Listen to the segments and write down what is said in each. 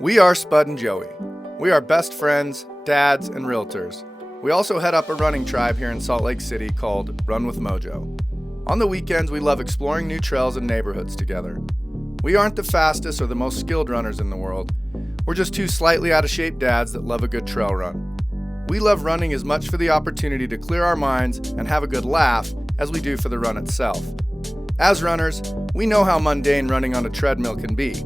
We are Spud and Joey. We are best friends, dads, and realtors. We also head up a running tribe here in Salt Lake City called Run with Mojo. On the weekends, we love exploring new trails and neighborhoods together. We aren't the fastest or the most skilled runners in the world. We're just two slightly out of shape dads that love a good trail run. We love running as much for the opportunity to clear our minds and have a good laugh as we do for the run itself. As runners, we know how mundane running on a treadmill can be.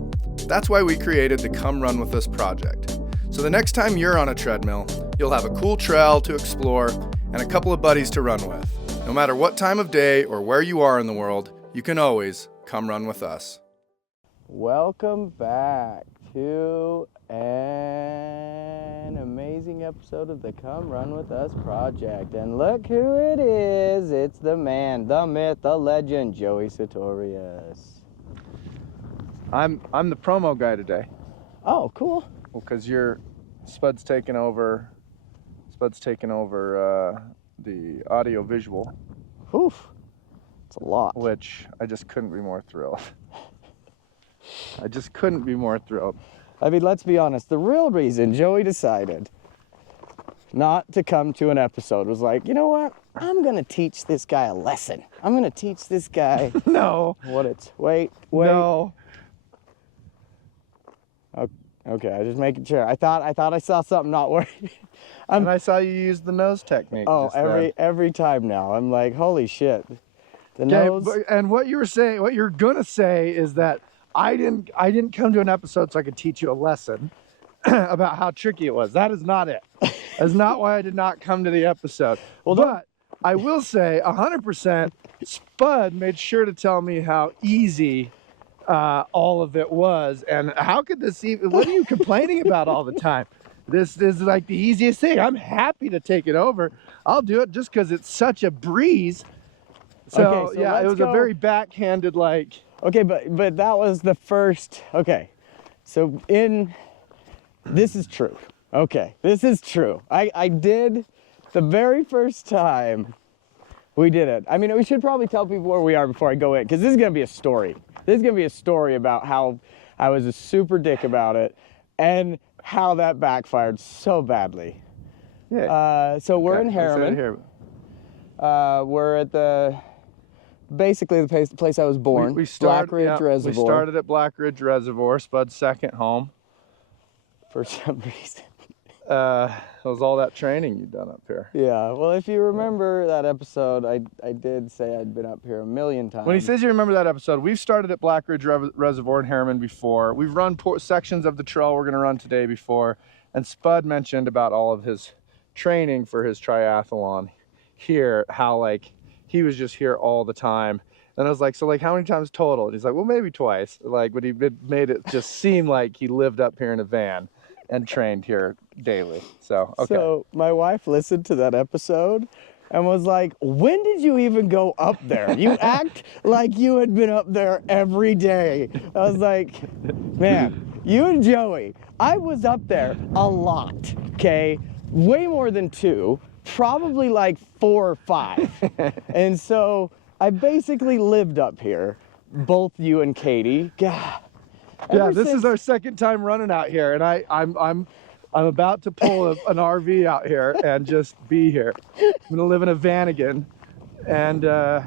That's why we created the Come Run With Us project. So the next time you're on a treadmill, you'll have a cool trail to explore and a couple of buddies to run with. No matter what time of day or where you are in the world, you can always come run with us. Welcome back to an amazing episode of the Come Run With Us project. And look who it is. It's the man, the myth, the legend, Joey Sartorius. I'm the promo guy today. Oh, cool. Well, because Spud's taking over the audio visual. Oof. It's a lot. Which I just couldn't be more thrilled. I mean, let's be honest. The real reason Joey decided not to come to an episode was like, you know what? I'm going to teach this guy a lesson. I'm going to teach this guy No. what it's... Wait. No. Okay, I just making sure. I thought I saw something not working. And I saw you use the nose technique. Oh, every time now. I'm like, holy shit. The nose. And what you're gonna say is that I didn't come to an episode so I could teach you a lesson about how tricky it was. That is not it. That's not why I did not come to the episode. Well, but I will say 100% Spud made sure to tell me how easy all of it was, and how could this even, what are you complaining about all the time? This is like the easiest thing. I'm happy to take it over. I'll do it just because it's such a breeze. So yeah, it was a very backhanded like. Okay, but that was the first. Okay, so this is true. Okay, this is true. I did the very first time we did it. I mean, we should probably tell people where we are before I go in, because this is gonna be a story. This is going to be a story about how I was a super dick about it and how that backfired so badly. Yeah. So we're in Harriman. We're at basically the place I was born, Black Ridge Reservoir. We started at Black Ridge Reservoir, Spud's second home. For some reason. It was all that training you'd done up here. Yeah, well, if you remember that episode, I did say I'd been up here a million times. When he says you remember that episode, we've started at Black Ridge Reservoir in Harriman before. We've run sections of the trail we're going to run today before. And Spud mentioned about all of his training for his triathlon here, how like he was just here all the time. And I was like, so like how many times total? And he's like, well, maybe twice. Like, but he made it just seem like he lived up here in a van and trained here daily. So, okay. So my wife listened to that episode and was like, when did you even go up there? You act like you had been up there every day. I was like, man, you and Joey, I was up there a lot, okay? Way more than 2, probably like 4 or 5. And so I basically lived up here, both you and Katie. God. Yeah, this is our second time running out here, and I'm about to pull an RV out here and just be here. I'm gonna live in a van again, and yeah.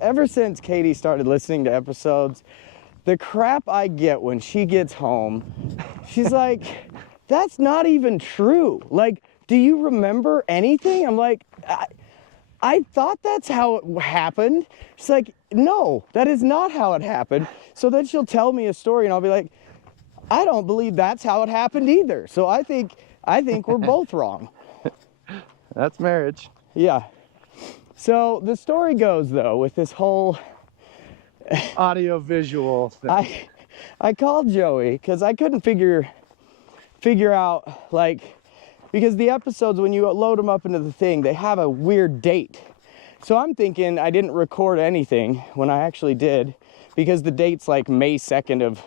Ever since Katie started listening to episodes, the crap I get when she gets home, she's like, that's not even true. Like, do you remember anything? I'm like, I thought that's how it happened. She's like, no, that is not how it happened. So then she'll tell me a story and I'll be like, I don't believe that's how it happened either. So I think we're both wrong. That's marriage. Yeah. So the story goes though, with this whole audio visual thing. I called Joey because I couldn't figure out, like, because the episodes, when you load them up into the thing, they have a weird date. So I'm thinking I didn't record anything when I actually did, because the date's like May 2nd of,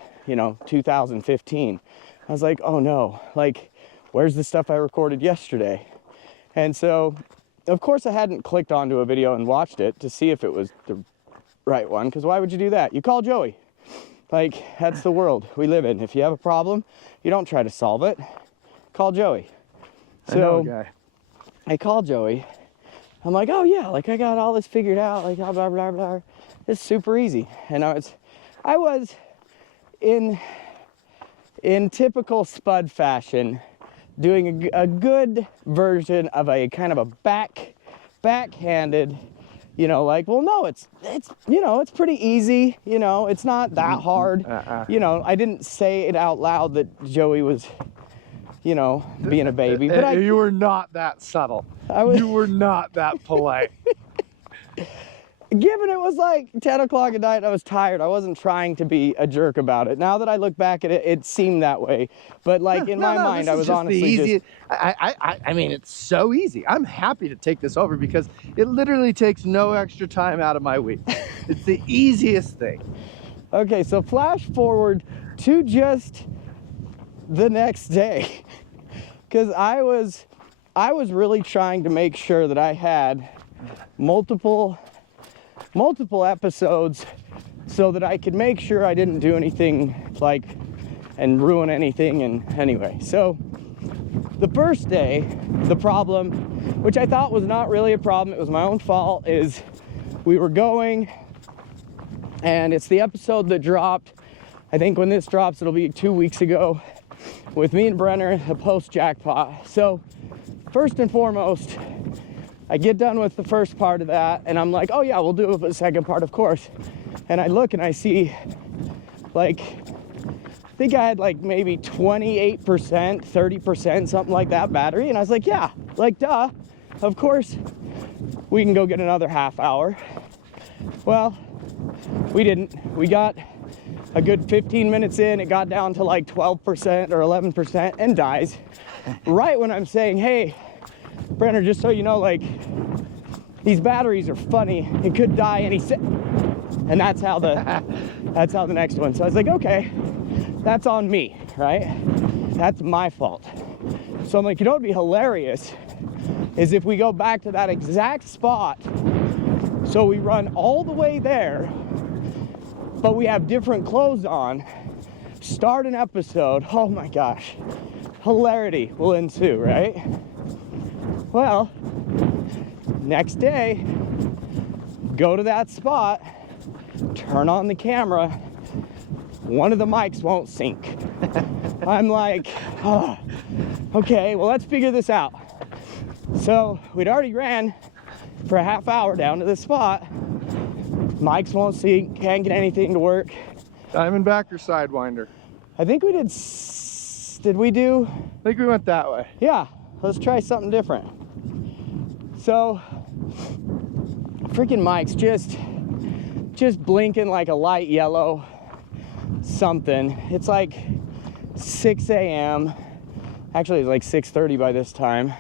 2015. I was like, oh no, like, where's the stuff I recorded yesterday? And so, of course, I hadn't clicked onto a video and watched it to see if it was the right one, because why would you do that? You call Joey. Like, that's the world we live in. If you have a problem, you don't try to solve it. Call Joey. I know a guy. I call Joey. I'm like, oh yeah, like I got all this figured out, like blah, blah, blah, blah. It's super easy. And I was in typical Spud fashion, doing a good version of a kind of a backhanded, you know, like, well, no, it's you know, it's pretty easy, you know, it's not that hard. You know, I didn't say it out loud that Joey was, you know, being a baby. But you were not that subtle. You were not that polite. Given it was like 10 o'clock at night, I was tired. I wasn't trying to be a jerk about it. Now that I look back at it, it seemed that way. But like in my mind, I was honestly just... I mean, it's so easy. I'm happy to take this over because it literally takes no extra time out of my week. It's the easiest thing. Okay, so flash forward to just the next day. Because I was really trying to make sure that I had multiple episodes so that I could make sure I didn't do anything like and ruin anything. And anyway, so the first day, the problem, which I thought was not really a problem, it was my own fault, is we were going, and it's the episode that dropped, I think when this drops it'll be 2 weeks ago, with me and Brenner, the post jackpot. So first and foremost, I get done with the first part of that, and I'm like, oh yeah, we'll do the second part, of course. And I look and I see, like, I think I had like maybe 28%, 30%, something like that battery. And I was like, yeah, like, duh, of course we can go get another half hour. Well, we didn't. We got a good 15 minutes in, it got down to like 12% or 11% and dies. Right when I'm saying, hey, Brenner, just so you know, like, these batteries are funny. It could die any second. And that's how the next one. So I was like, okay, that's on me, right? That's my fault. So I'm like, you know what would be hilarious is if we go back to that exact spot. So we run all the way there, but we have different clothes on, start an episode. Oh my gosh, hilarity will ensue, right? Well, next day, go to that spot, turn on the camera, one of the mics won't sync. I'm like, oh, okay, well, let's figure this out. So we'd already ran for a half hour down to this spot. Mics won't sync, can't get anything to work. Diamondback or Sidewinder? I think we did we do? I think we went that way. Yeah, let's try something different. So, freaking mics just blinking like a light yellow something. It's like 6 a.m. Actually, it's like 6:30 by this time.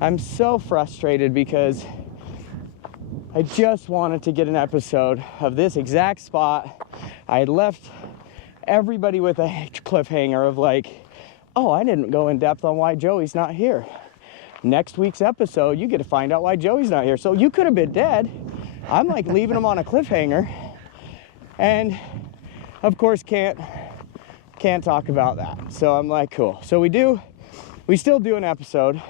I'm so frustrated because I just wanted to get an episode of this exact spot. I had left everybody with a cliffhanger of like, oh, I didn't go in depth on why Joey's not here. Next week's episode, you get to find out why Joey's not here. So you could have been dead. I'm like leaving him on a cliffhanger. And of course can't talk about that. So I'm like, cool. So we still do an episode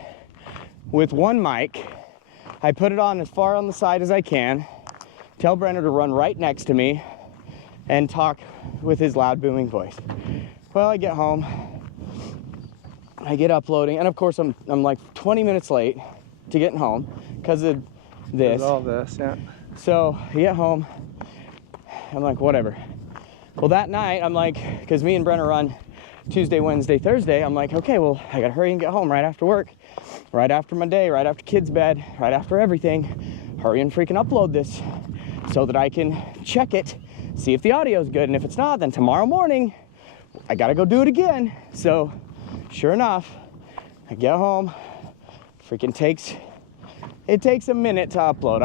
with one mic. I put it on as far on the side as I can. Tell Brenner to run right next to me and talk with his loud booming voice. Well, I get home. I get uploading, and of course I'm like 20 minutes late to getting home because of this. All this, yeah. So I get home, I'm like, whatever. Well, that night, I'm like, because me and Brenner run Tuesday, Wednesday, Thursday, I'm like, okay, well, I gotta hurry and get home right after work, right after my day, right after kids' bed, right after everything. Hurry and freaking upload this so that I can check it, see if the audio's good, and if it's not, then tomorrow morning, I gotta go do it again. So, sure enough, I get home, freaking takes a minute to upload.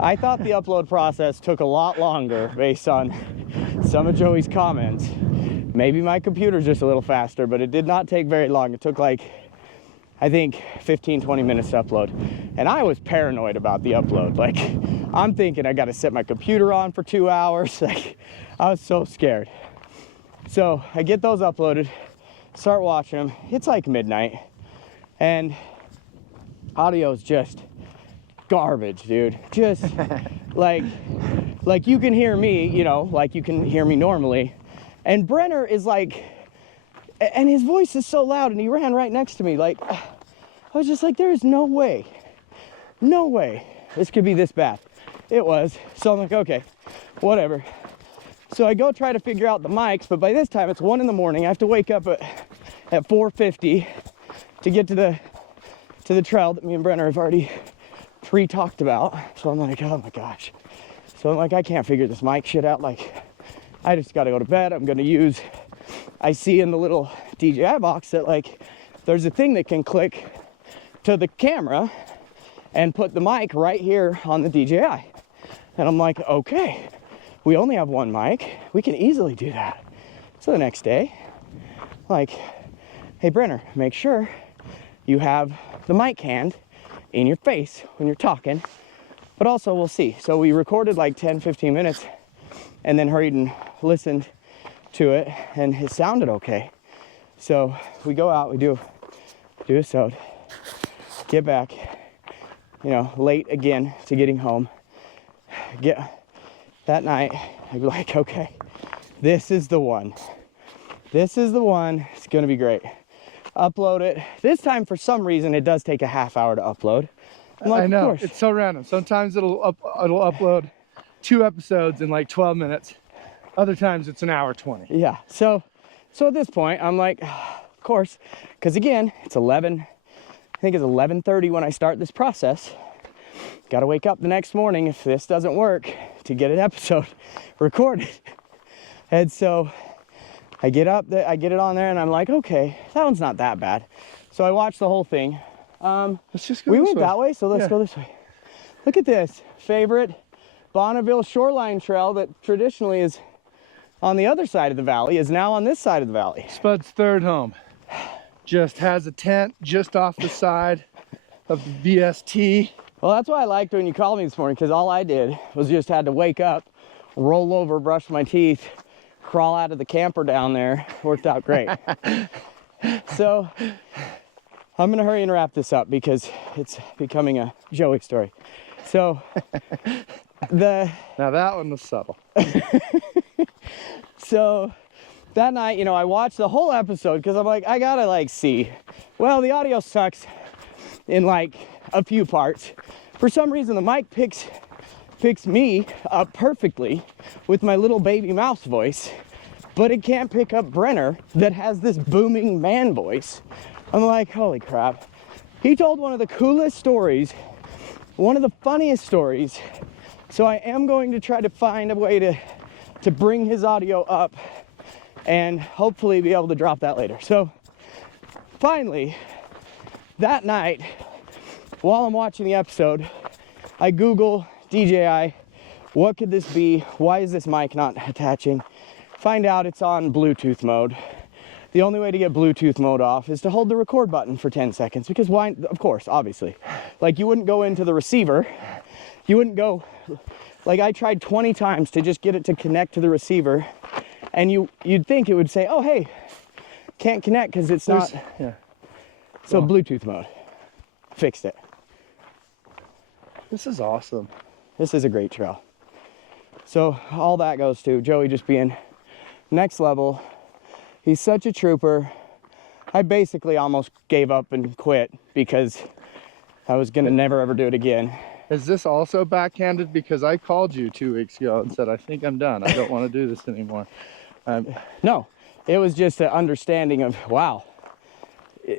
I thought the upload process took a lot longer based on some of Joey's comments. Maybe my computer's just a little faster, but it did not take very long. It took like, I think 15, 20 minutes to upload. And I was paranoid about the upload. Like, I'm thinking I got to set my computer on for 2 hours. Like, I was so scared. So I get those uploaded, start watching them. It's like midnight, and audio is just garbage, dude. Just like you can hear me, you know, like you can hear me normally. And Brenner is like, and his voice is so loud, and he ran right next to me. Like, I was just like, there is no way this could be this bad. It was. So I'm like, okay, whatever. So I go try to figure out the mics, but by this time it's 1 in the morning. I have to wake up at 4:50 to get to the trail that me and Brenner have already pre-talked about. So I'm like, oh my gosh. So I'm like, I can't figure this mic shit out. Like, I just got to go to bed. I'm going to use, I see in the little DJI box that like, there's a thing that can click to the camera and put the mic right here on the DJI. And I'm like, okay, we only have one mic. We can easily do that. So the next day, like, hey Brenner, make sure you have the mic hand in your face when you're talking, but also we'll see. So we recorded like 10-15 minutes and then hurried and listened to it, and it sounded okay. So we go out, we do a sode, get back, you know, late again to getting home. That night, I'd be like, okay, this is the one. This is the one. It's gonna be great. Upload it. This time, for some reason, it does take a half hour to upload. I'm like, I know, of course. it's so random. Sometimes it'll upload 2 episodes in like 12 minutes. Other times it's an hour 20. Yeah. So at this point, I'm like, of course, because again, it's 11. I think it's 11:30 when I start this process. Got to wake up the next morning if this doesn't work to get an episode recorded. And so I get up, I get it on there, and I'm like, okay, that one's not that bad. So I watched the whole thing. Let's just go We this went way. that way, so let's go this way. Look at this favorite Bonneville shoreline trail that traditionally is on the other side of the valley is now on this side of the valley. Spud's third home. Just has a tent just off the side of the VST. Well, that's why I liked when you called me this morning, because all I did was just had to wake up, roll over, brush my teeth, crawl out of the camper down there. Worked out great. So I'm gonna hurry and wrap this up because it's becoming a Joey story. So Now that one was subtle. So that night, you know, I watched the whole episode because I'm like, I gotta like see. Well, the audio sucks in like a few parts. For some reason, the mic picks me up perfectly with my little baby mouse voice, but it can't pick up Brenner that has this booming man voice. I'm like, holy crap. He told one of the coolest stories, one of the funniest stories. So I am going to try to find a way to bring his audio up and hopefully be able to drop that later. So finally, that night, while I'm watching the episode, I Google DJI, what could this be? Why is this mic not attaching? Find out it's on Bluetooth mode. The only way to get Bluetooth mode off is to hold the record button for 10 seconds, because why? Of course, obviously. Like, you wouldn't go into the receiver. You wouldn't go, like, I tried 20 times to just get it to connect to the receiver, and you'd think it would say, oh, hey, can't connect because it's not. Yeah. So Well, Bluetooth mode. Fixed it. This is awesome. This is a great trail. So all that goes to Joey just being next level. He's such a trooper. I basically almost gave up and quit because I was gonna never ever do it again. Is this also backhanded? Because I called you 2 weeks ago and said, I think I'm done. I don't want to do this anymore. No, it was just an understanding of, wow,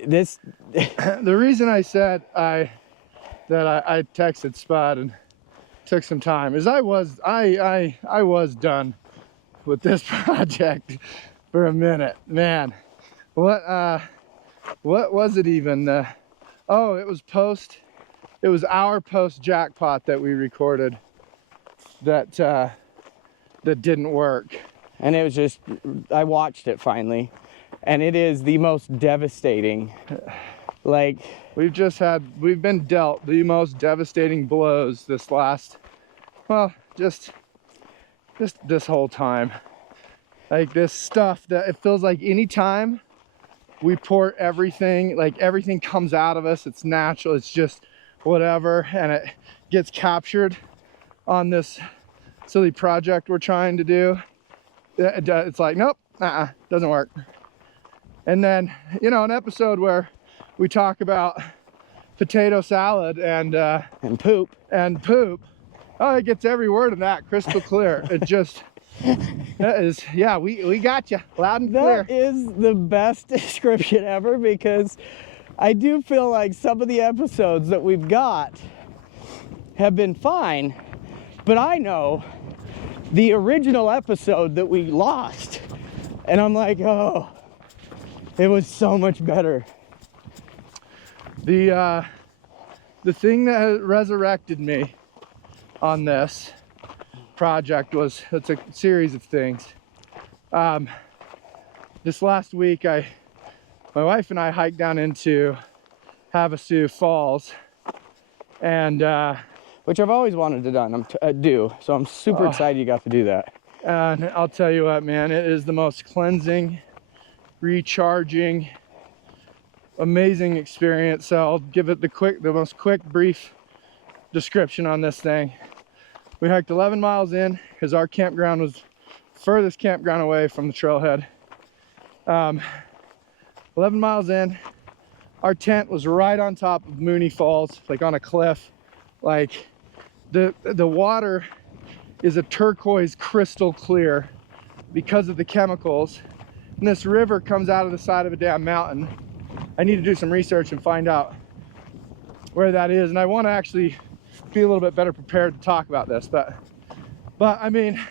this. The reason I said I texted Spud and took some time is I was done with this project for a minute. Man, what was it even? Oh, it was our post jackpot that we recorded that didn't work. And it was just, I watched it finally, and it is the most devastating. Like, We've been dealt the most devastating blows this last well, just this whole time. Like this stuff that it feels like anytime we pour everything, like everything comes out of us, it's natural, it's just whatever, and it gets captured on this silly project we're trying to do. It's like, nope, doesn't work. And then, you know, an episode where we talk about potato salad and poop. Oh, it gets every word of that crystal clear. It just, that is, yeah, we got you loud and clear. That is the best description ever, because I do feel like some of the episodes that we've got have been fine, but I know the original episode that we lost, and I'm like, oh, it was so much better. The thing that has resurrected me on this project was, it's a series of things. This last week, my wife and I hiked down into Havasu Falls, and which I've always wanted to do, so I'm super excited you got to do that. And I'll tell you what, man, it is the most cleansing, recharging, amazing experience. So I'll give it the most quick, brief description on this thing. We hiked 11 miles in because our campground was furthest campground away from the trailhead. 11 miles in, our tent was right on top of Mooney Falls, like on a cliff. Like the water is a turquoise crystal clear because of the chemicals. And this river comes out of the side of a damn mountain. I need to do some research and find out where that is. And I want to actually be a little bit better prepared to talk about this. But I mean,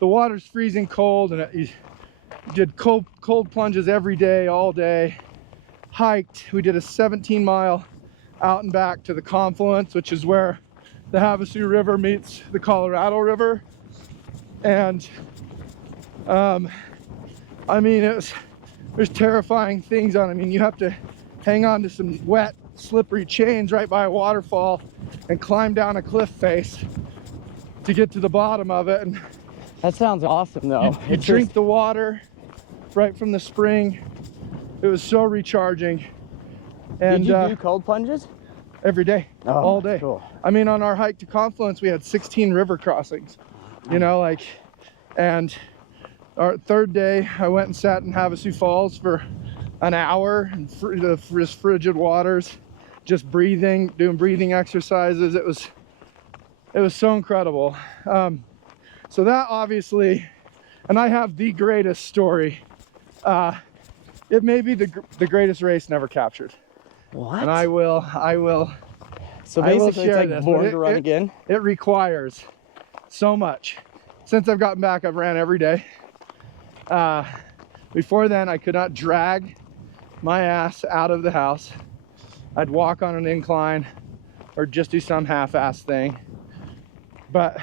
the water's freezing cold, and you did cold plunges every day, all day. Hiked. We did a 17-mile out and back to the confluence, which is where the Havasu River meets the Colorado River. And I mean, there's terrifying things on it. I mean, you have to hang on to some wet, slippery chains right by a waterfall and climb down a cliff face to get to the bottom of it. And that sounds awesome, though. You drink the water right from the spring. It was so recharging. And did you do cold plunges? Every day, all day. Cool. I mean, on our hike to Confluence, we had 16 river crossings, you know, like, and our third day, I went and sat in Havasu Falls for an hour in the frigid waters, just breathing, doing breathing exercises. It was so incredible. So that obviously, and I have the greatest story. It may be the greatest race never captured. What? And I will. So basically, it's like Born to Run Again. It requires so much. Since I've gotten back, I've ran every day. Before then, I could not drag my ass out of the house. I'd walk on an incline or just do some half-ass thing. But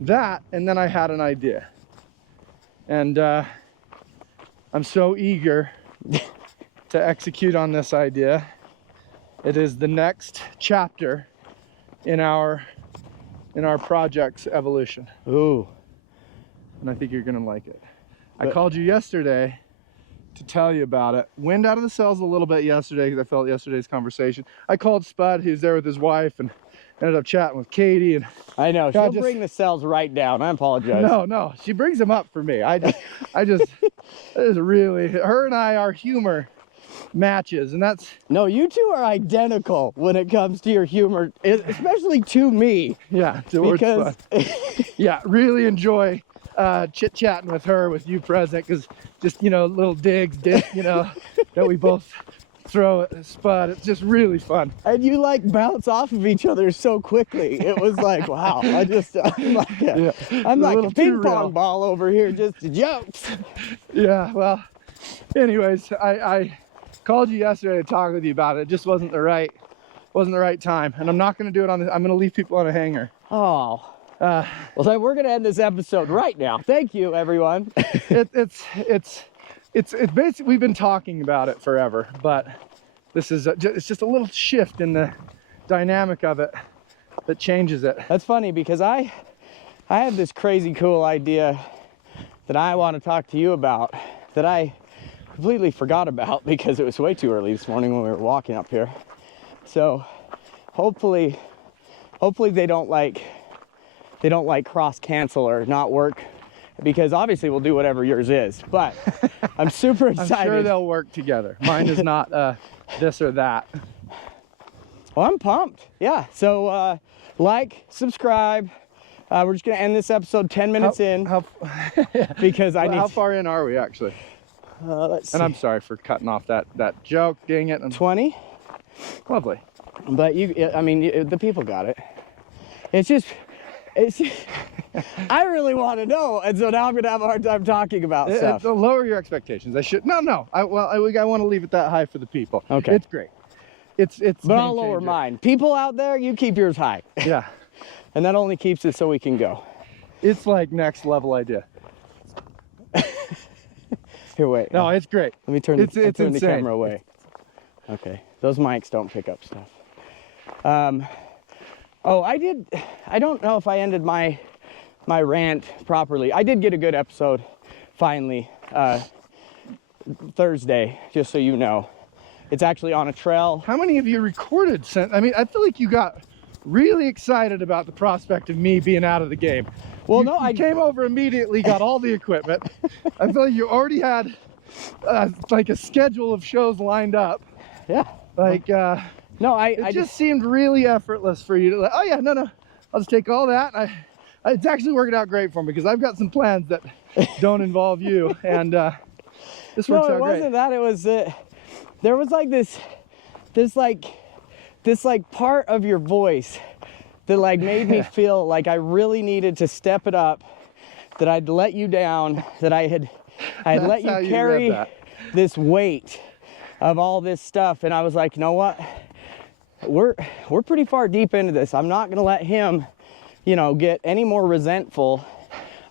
that, and then I had an idea. And I'm so eager to execute on this idea. It is the next chapter in our project's evolution. Ooh. And I think you're gonna like it. I called you yesterday to tell you about it. Wind out of the sails a little bit yesterday because I felt yesterday's conversation. I called Spud, he was there with his wife, and ended up chatting with Katie. And I know, she'll bring the sails right down. I apologize. No, she brings them up for me. I just, it is really, her and I, our humor matches, and that's... No, you two are identical when it comes to your humor, especially to me. Yeah, because... yeah, really enjoy chit-chatting with her, with you present, because just, you know, little digs, you know, that we both throw at Spud. It's just really fun. And you like bounce off of each other so quickly. It was like, wow, I'm like a ping pong ball over here, just jokes. Yeah, well, anyways, I called you yesterday to talk with you about it. It just wasn't the right time, and I'm not going to do it I'm going to leave people on a hanger. Oh. Well, then we're going to end this episode right now. Thank you, everyone. It's basically, we've been talking about it forever, but this is it's just a little shift in the dynamic of it. that changes it. That's funny because I have this crazy cool idea that I want to talk to you about that I completely forgot about because it was way too early this morning when we were walking up here. So hopefully they don't like cross cancel or not work, because obviously we'll do whatever yours is, but I'm super excited. I'm sure they'll work together. Mine is not this or that. Well, I'm pumped. Yeah. So like, subscribe. We're just gonna end this episode 10 minutes in because I need. How far in are we actually? Let's see. And I'm sorry for cutting off that joke. Dang it. 20. Lovely. But the people got it. It's just I really want to know, and so now I'm gonna have a hard time talking about stuff. Lower your expectations. I want to leave it that high for the people. Okay. It's great. It's. But I'll lower mine. People out there, you keep yours high. Yeah. And that only keeps it so we can go. It's like next level idea. Here, wait. No, it's great. Let me turn the camera away. Okay. Those mics don't pick up stuff. Oh, I don't know if I ended my rant properly. I did get a good episode finally Thursday, just so you know. It's actually on a trail. How many of you recorded? I mean, I feel like you got really excited about the prospect of me being out of the game. Well, I came over immediately, got all the equipment. I feel like you already had like a schedule of shows lined up. Yeah. Like, no, it just seemed really effortless for you to like, oh yeah, no, I'll just take all that. It's actually working out great for me because I've got some plans that don't involve you, and this works out great. No, it wasn't that. It was there was like this part of your voice that like made me feel like I really needed to step it up, that I'd let you down, that I'd let you carry this weight of all this stuff. And I was like, you know what? We're pretty far deep into this. I'm not gonna let him, get any more resentful.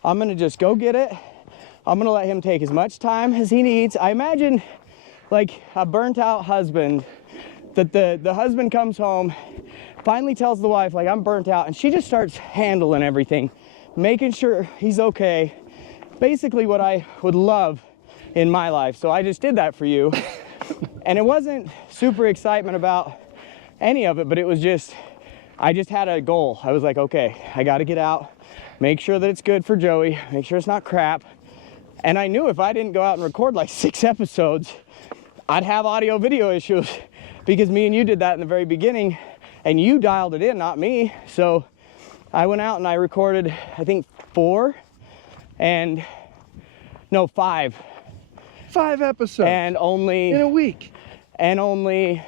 I'm gonna just go get it. I'm gonna let him take as much time as he needs. I imagine like a burnt out husband, that the husband comes home, finally tells the wife, like, I'm burnt out, and she just starts handling everything, making sure he's okay. Basically what I would love in my life. So I just did that for you. And it wasn't super excitement about any of it, but it was just, I just had a goal. I was like, okay, I got to get out, make sure that it's good for Joey, make sure it's not crap. And I knew if I didn't go out and record like 6 episodes, I'd have audio video issues, because me and you did that in the very beginning and you dialed it in, not me. So I went out and I recorded, I think 5 episodes. And only in a week. And only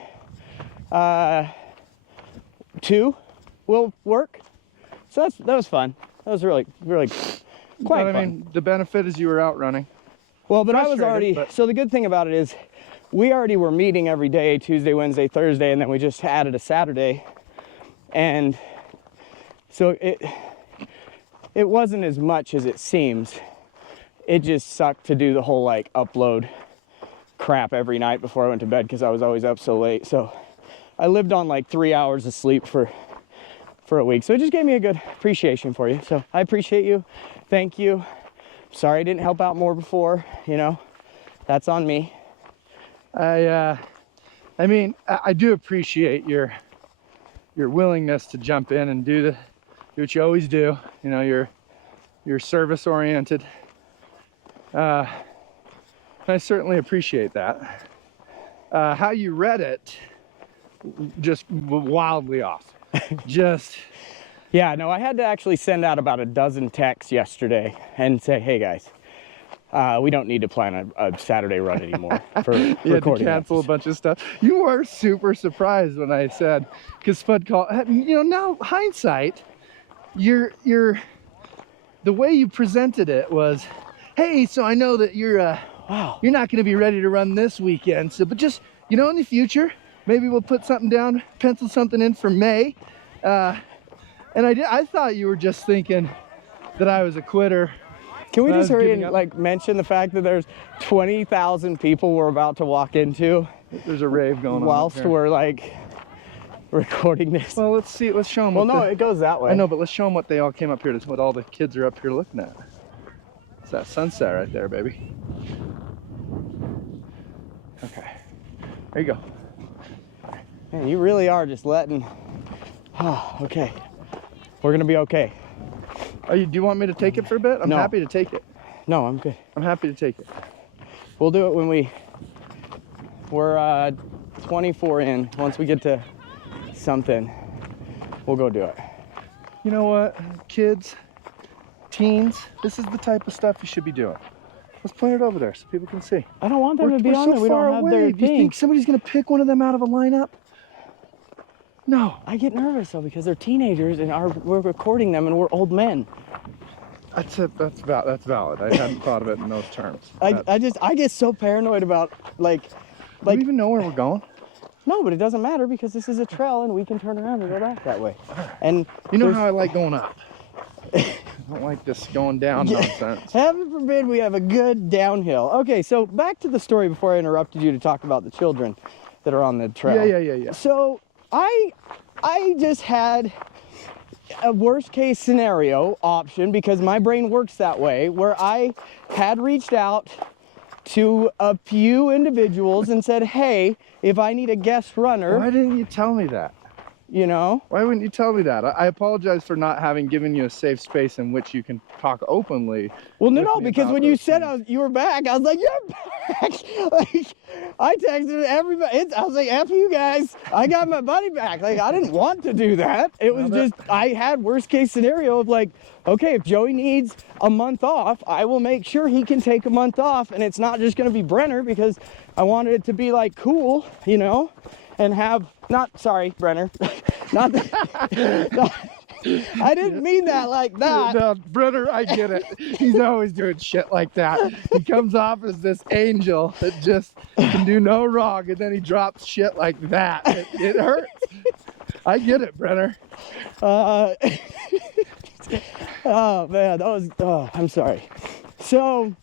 2 will work. So that was fun. That was really quite fun. I mean, the benefit is you were out running. Well, but I was already, so the good thing about it is we already were meeting every day, Tuesday, Wednesday, Thursday, and then we just added a Saturday. And so it wasn't as much as it seems. It just sucked to do the whole like upload crap every night before I went to bed because I was always up so late. So I lived on like 3 hours of sleep for a week. So it just gave me a good appreciation for you. So I appreciate you. Thank you. Sorry I didn't help out more before, that's on me. I mean, I do appreciate your willingness to jump in and do what you always do. You're service oriented. I certainly appreciate that. How you read it, just wildly off. Yeah, no, I had to actually send out about a dozen texts yesterday and say, hey guys, we don't need to plan a Saturday run anymore for recording. You had to cancel a bunch of stuff. You were super surprised when I said, because Spud called, now hindsight, the way you presented it was, hey, so I know that you're not going to be ready to run this weekend, so but just in the future, maybe we'll put something down, pencil something in for May. And I thought you were just thinking that I was a quitter. Can we just hurry and mention the fact that there's 20,000 people we're about to walk into? There's a rave going on. Whilst we're recording this. Well, let's see. Let's show them. Well, no, it goes that way. I know, but let's show them what they all came up here to. What all the kids are up here looking at. It's that sunset right there, baby. Okay. There you go. Man, you really are just letting. Oh, okay. We're gonna be okay. Do you want me to take it for a bit? I'm No. happy to take it. No, I'm good. I'm happy to take it. We'll do it when we're 24 in. Once we get to something, we'll go do it. You know what, kids, teens, this is the type of stuff you should be doing. Let's point it over there so people can see. I don't want them to be on so there. We far don't have away. their Do you thing. think somebody's gonna pick one of them out of a lineup? No. I get nervous though because they're teenagers and we're recording them and we're old men. That's valid. I hadn't thought of it in those terms. I get so paranoid about like. Do you even know where we're going? No, but it doesn't matter because this is a trail and we can turn around and go back that way. And you know how I like going up. I don't like this going down nonsense. Heaven forbid we have a good downhill. Okay, so back to the story before I interrupted you to talk about the children that are on the trail. Yeah. So I just had a worst case scenario option because my brain works that way where I had reached out to a few individuals and said, hey, if I need a guest runner. Why didn't you tell me that? You know? Why wouldn't you tell me that? I apologize for not having given you a safe space in which you can talk openly. Well, no, because when you said you were back, I was like, you're back. Like, I texted everybody. I was like, F you guys. I got my buddy back. Like, I didn't want to do that. It was just, I had worst case scenario of like, okay, if Joey needs a month off, I will make sure he can take a month off. And it's not just going to be Brenner because I wanted it to be like cool, you know, and have, Brenner. Not that. No, I didn't mean that like that. No, Brenner, I get it. He's always doing shit like that. He comes off as this angel that just can do no wrong, and then he drops shit like that. It hurts. I get it, Brenner. Oh man, I'm sorry. So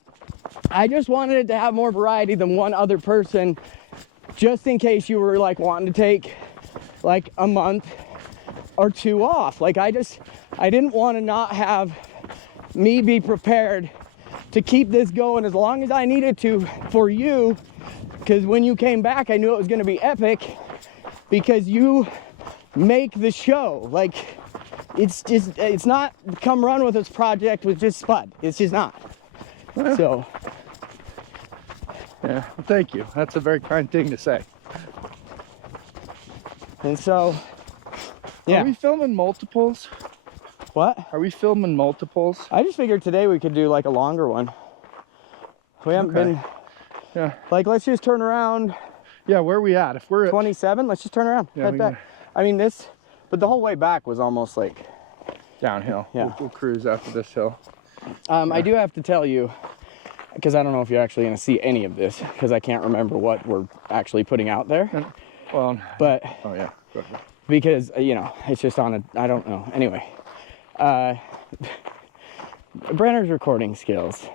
I just wanted it to have more variety than one other person, just in case you were like wanting to take like a month or two off. Like I didn't want to not have me be prepared to keep this going as long as I needed to for you, because when you came back I knew it was going to be epic because you make the show. Like it's not come run with us project with just Spud. It's just not. So yeah, well, thank you. That's a very kind thing to say. And so yeah. Are we filming multiples? What? Are we filming multiples? I just figured today we could do like a longer one. We haven't been. Yeah. Like, let's just turn around. Yeah, where are we at? If we're at 27, let's just turn around. Yeah, Head back. I mean, but the whole way back was almost like downhill. Yeah. We'll cruise after this hill. I do have to tell you, because I don't know if you're actually going to see any of this, because I can't remember what we're actually putting out there. Well, but oh yeah, go ahead. Because you know, it's just on I don't know. Anyway, Brenner's recording skills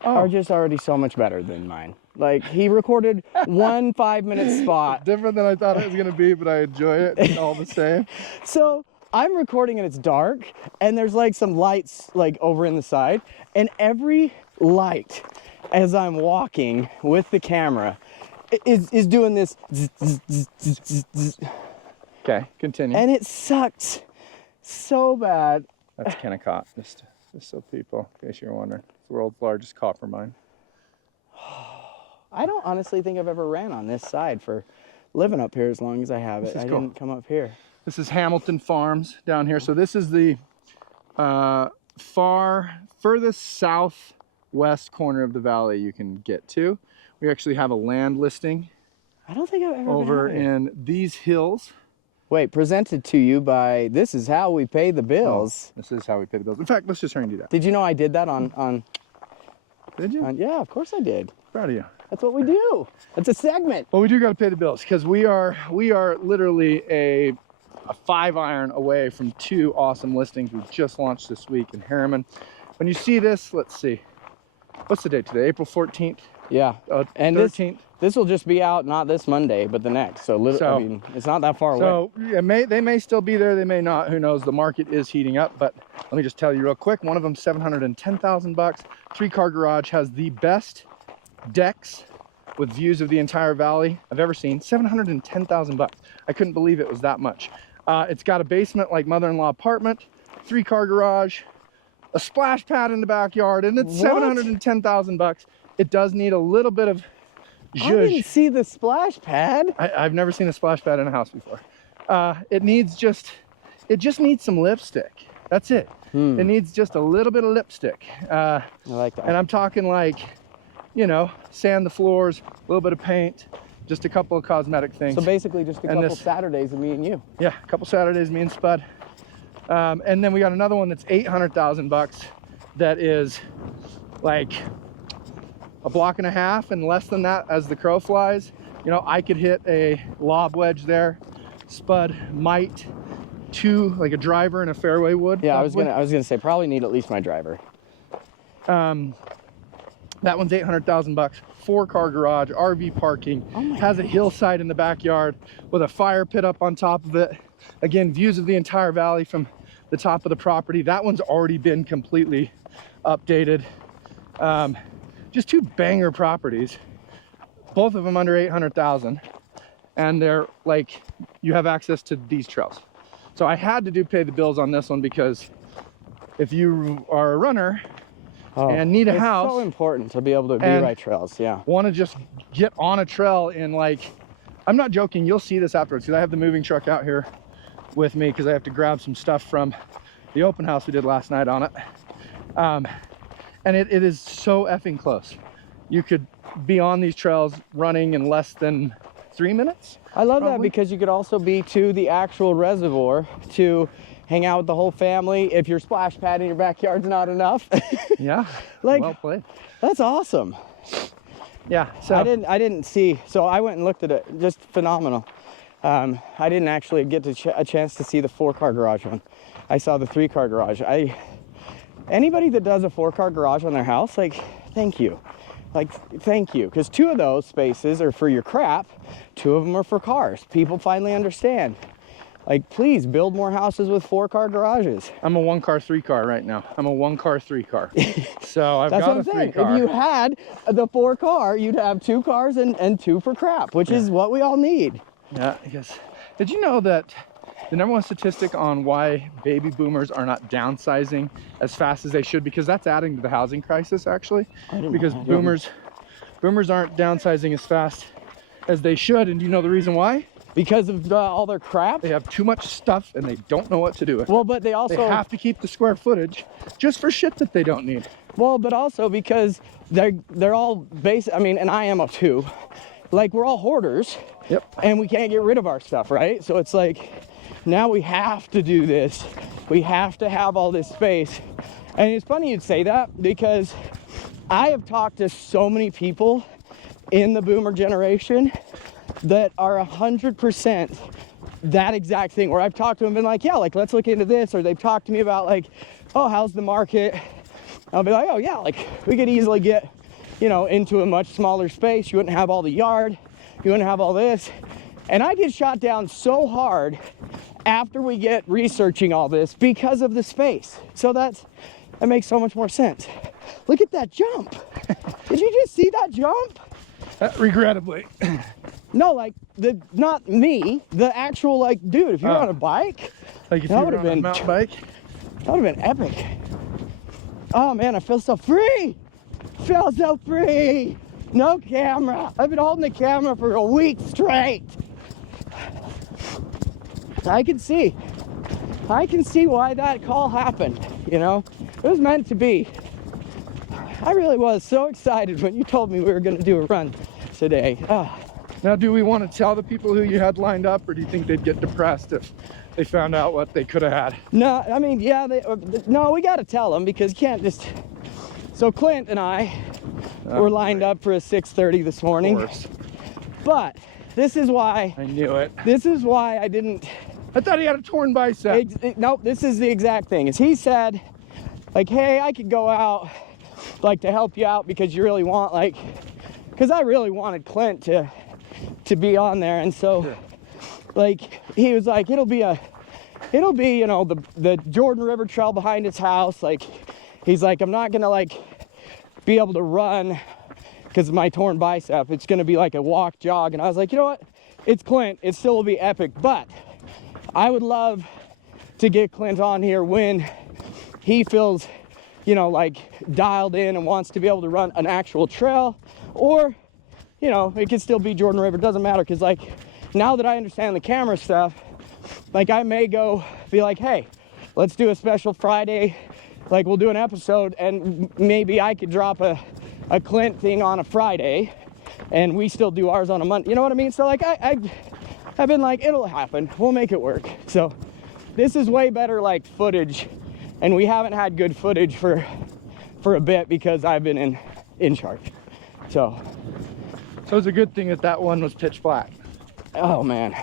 are just already so much better than mine. Like, he recorded one 5-minute spot. Different than I thought it was gonna be, but I enjoy it all the same. So I'm recording and it's dark, and there's like some lights like over in the side, and every light as I'm walking with the camera is doing this. Okay, continue. And it sucked so bad. That's Kennecott, just so people, in case you're wondering. It's the world's largest copper mine. I don't honestly think I've ever ran on this side for living up here as long as I have it. I didn't come up here. This is Hamilton Farms down here. So this is the furthest southwest corner of the valley you can get to. We actually have a land listing I don't think I've ever over been out here. in these hills. Wait, presented to you by This Is How We Pay the Bills. Oh, this is how we pay the bills. In fact, let's just hurry and do that. Did you know I did that on Did you? yeah, of course I did. Proud of you. That's what we do. It's a segment. Well, we do got to pay the bills because we are literally a 5-iron away from 2 awesome listings we just launched this week in Harriman. When you see this, let's see. What's the date today? April 14th? Yeah. And 13th. this will just be out not this Monday, but the next. So, I mean, it's not that far away. So yeah, they may still be there, they may not. Who knows? The market is heating up. But let me just tell you real quick. One of them, $710,000. 3-car garage, has the best decks with views of the entire valley I've ever seen. $710,000. I couldn't believe it was that much. It's got a basement like mother-in-law apartment, 3-car garage, a splash pad in the backyard, and it's $710,000. It does need a little bit of zhuzh. I didn't see the splash pad. I've never seen a splash pad in a house before. It just needs some lipstick. That's it. It needs just a little bit of lipstick. I like that. And I'm talking like, you know, sand the floors, a little bit of paint, just a couple of cosmetic things. So basically just a couple Saturdays of me and you. Yeah, a couple Saturdays, me and Spud. And then we got another one that's $800,000 that is like a block and a half and less than that as the crow flies. You know, I could hit a lob wedge there. Spud might too, like a driver and a fairway wood. Yeah, I was gonna say probably need at least my driver. That one's $800,000. 4-car garage, RV parking, has a hillside in the backyard with a fire pit up on top of it. Again, views of the entire valley from the top of the property. That one's already been completely updated. Just 2 banger properties, both of them under 800,000, and they're like, you have access to these trails. So I had to pay the bills on this one because if you are a runner and need a house, it's so important to be able to be right trails. Yeah, want to just get on a trail in, like, I'm not joking, you'll see this afterwards because I have the moving truck out here with me because I have to grab some stuff from the open house we did last night on it. And it is so effing close. You could be on these trails running in less than 3 minutes. I love that because you could also be to the actual reservoir to hang out with the whole family if your splash pad in your backyard's not enough. Yeah, like, well played. That's awesome. Yeah, so I didn't see, so I went and looked at it, just phenomenal. I didn't actually get a chance to see the 4-car garage one. I saw the 3-car garage. Anybody that does a 4-car garage on their house, like, thank you. Like, thank you. Because 2 of those spaces are for your crap, 2 of them are for cars. People finally understand. Like, please build more houses with 4-car garages. I'm a 1-car, 3-car right now. I'm a 1-car, 3-car. So I've got a 3-car. If you had the 4-car, you'd have 2 cars and 2 for crap, which is what we all need. Yeah, I guess. Did you know that the #1 statistic on why baby boomers are not downsizing as fast as they should, because that's adding to the housing crisis, actually, because boomers aren't downsizing as fast as they should. And do you know the reason why? Because of all their crap? They have too much stuff and they don't know what to do with it. Well, but they also have to keep the square footage just for shit that they don't need. Well, but also because they're all I mean, and I am too. Like, we're all hoarders. Yep. And we can't get rid of our stuff, right? So it's like, now we have to do this. We have to have all this space. And it's funny you'd say that because I have talked to so many people in the boomer generation that are 100% that exact thing, where I've talked to them and been like, yeah, like, let's look into this. Or they've talked to me about, like, oh, how's the market? I'll be like, oh yeah, like, we could easily get, you know, into a much smaller space. You wouldn't have all the yard. You wouldn't have all this. And I get shot down so hard after we get researching all this because of the space. So that makes so much more sense. Look at that jump. Did you just see that jump? Regrettably. No, like, not me, the actual, like, dude, if you're on a bike, like, if you were on a mountain bike, that would have been epic. Oh man, I feel so free. Feel so free. No camera. I've been holding the camera for a week straight. I can see why that call happened, you know? It was meant to be. I really was so excited when you told me we were gonna do a run today. Now, do we want to tell the people who you had lined up, or do you think they'd get depressed if they found out what they could have had? No, I mean, yeah, no, we gotta tell them because you can't just... So Clint and I were lined up for a 6:30 this morning. Of course. But this is why... I knew it. This is why I didn't... I thought he had a torn bicep. Nope, this is the exact thing. Is he said, like, hey, I could go out, like, to help you out because you really want, like, because I really wanted Clint to be on there, and so Sure. like he was like, it'll be you know, the Jordan River Trail behind his house. Like he's like, I'm not gonna like be able to run because of my torn bicep. It's gonna be like a walk jog. And I was like, you know what, it's Clint, it still will be epic, but I would love to get Clint on here when he feels, you know, like dialed in and wants to be able to run an actual trail, or you know, it could still be Jordan River, doesn't matter. Because like now that I understand the camera stuff, like I may go be like, hey, let's do a special Friday, like we'll do an episode, and maybe I could drop a Clint thing on a Friday and we still do ours on a Monday, you know what I mean? So like I've been like, it'll happen, we'll make it work. So this is way better like footage, and we haven't had good footage for a bit because I've been in charge. So it's a good thing that one was pitch black. oh man,